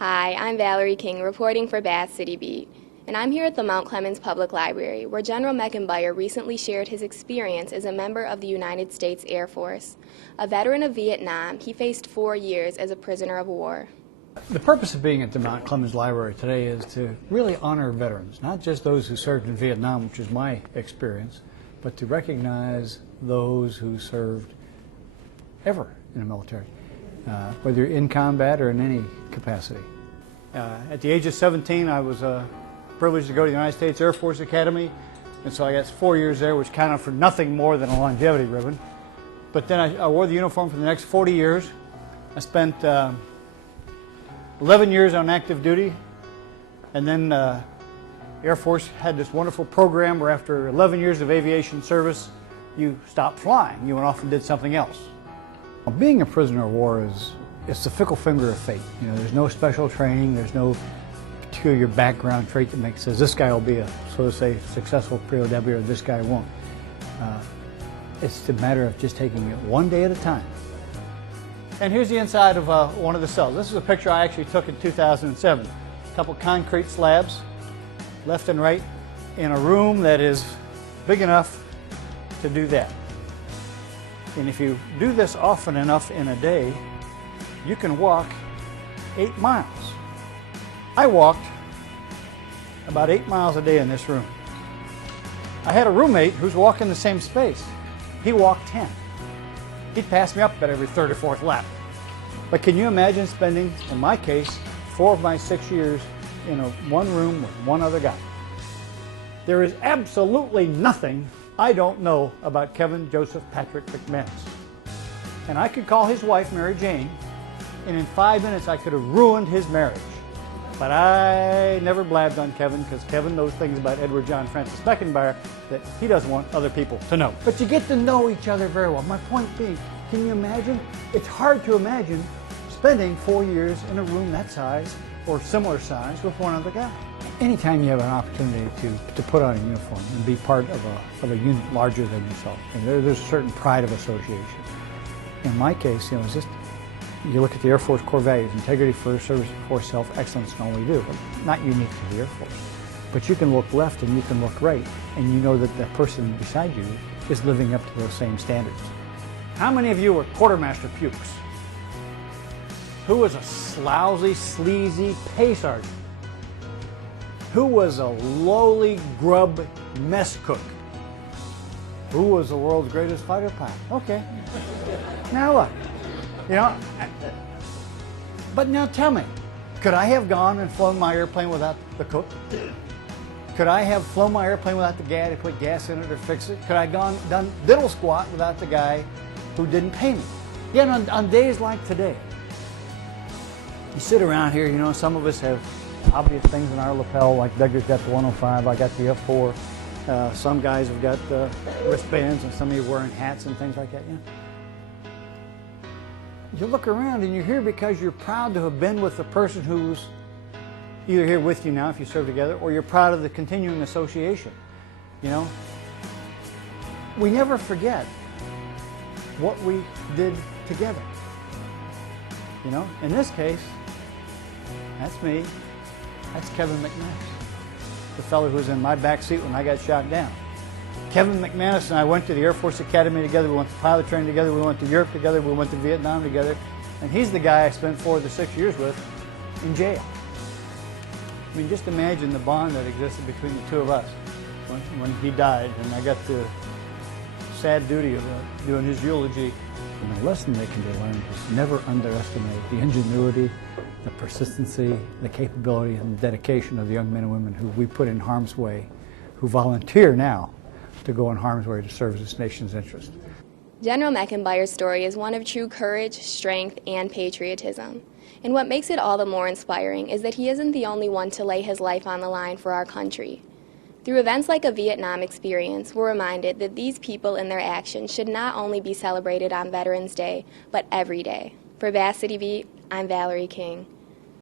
Hi, I'm Valerie King, reporting for Bath City Beat, and I'm here at the Mount Clemens Public Library, where General Mechenbier recently shared his experience as a member of the United States Air Force. A veteran of Vietnam, he faced 4 years as a prisoner of war. The purpose of being at the Mount Clemens Library today is to really honor veterans, not just those who served in Vietnam, which is my experience, but to recognize those who served ever in the military, whether in combat or in any capacity. At the age of 17, I was privileged to go to the United States Air Force Academy, and so I got 4 years there, which counted for nothing more than a longevity ribbon. But then I wore the uniform for the next 40 years. I spent 11 years on active duty, and then the Air Force had this wonderful program where after 11 years of aviation service, you stopped flying. You went off and did something else. Being a prisoner of war it's the fickle finger of fate. You know, there's no special training, there's no peculiar background trait that says this guy will be a, so to say, successful p.o.i. or this guy won't. It's a matter of just taking it one day at a time. And here's the inside of one of the cells. This is a picture I actually took in 2007. A couple concrete slabs, left and right, in a room that is big enough to do that. And if you do this often enough in a day, you can walk 8 miles. I walked about 8 miles a day in this room. I had a roommate who's walking the same space. He walked 10. He'd pass me up at every third or fourth lap. But can you imagine spending, in my case, 4 of my 6 years in one room with one other guy? There is absolutely nothing I don't know about Kevin Joseph Patrick McManus. And I could call his wife, Mary Jane, and in 5 minutes I could have ruined his marriage. But I never blabbed on Kevin because Kevin knows things about Edward John Francis Mechenbier that he doesn't want other people to know. But you get to know each other very well. My point being, can you imagine? It's hard to imagine spending 4 years in a room that size or similar size with one other guy. Anytime you have an opportunity to put on a uniform and be part of a unit larger than yourself, and there's a certain pride of association. In my case, it's just, you look at the Air Force core values: integrity first, service before self, excellence in all we do. Not unique to the Air Force. But you can look left and you can look right, and you know that the person beside you is living up to those same standards. How many of you were Quartermaster Pukes? Who was a lousy, sleazy pay sergeant? Who was a lowly grub mess cook? Who was the world's greatest fighter pilot? Okay. Now look, but now tell me, could I have gone and flown my airplane without the cook? Could I have flown my airplane without the guy to put gas in it or fix it? Could I have done diddle squat without the guy who didn't pay me? Yet on days like today, you sit around here, some of us have obvious things in our lapel, like Doug's got the 105, I got the F4. Some guys have got wristbands, and some of you are wearing hats and things like that. You look around and you're here because you're proud to have been with the person who's either here with you now if you serve together, or you're proud of the continuing association. We never forget what we did together. In this case, that's me. That's Kevin McManus, the fellow who was in my back seat when I got shot down. Kevin McManus and I went to the Air Force Academy together. We went to pilot training together. We went to Europe together. We went to Vietnam together. And he's the guy I spent 4 of the 6 years with in jail. I mean, just imagine the bond that existed between the two of us when he died, and I got the sad duty of doing his eulogy. And the lesson that can be learned is never underestimate the ingenuity, the persistency, the capability, and the dedication of the young men and women who we put in harm's way, who volunteer now to go in harm's way to serve this nation's interest. General Mechenbier's story is one of true courage, strength, and patriotism. And what makes it all the more inspiring is that he isn't the only one to lay his life on the line for our country. Through events like a Vietnam experience, we're reminded that these people and their actions should not only be celebrated on Veterans Day, but every day. For Bath City Beat, I'm Valerie King.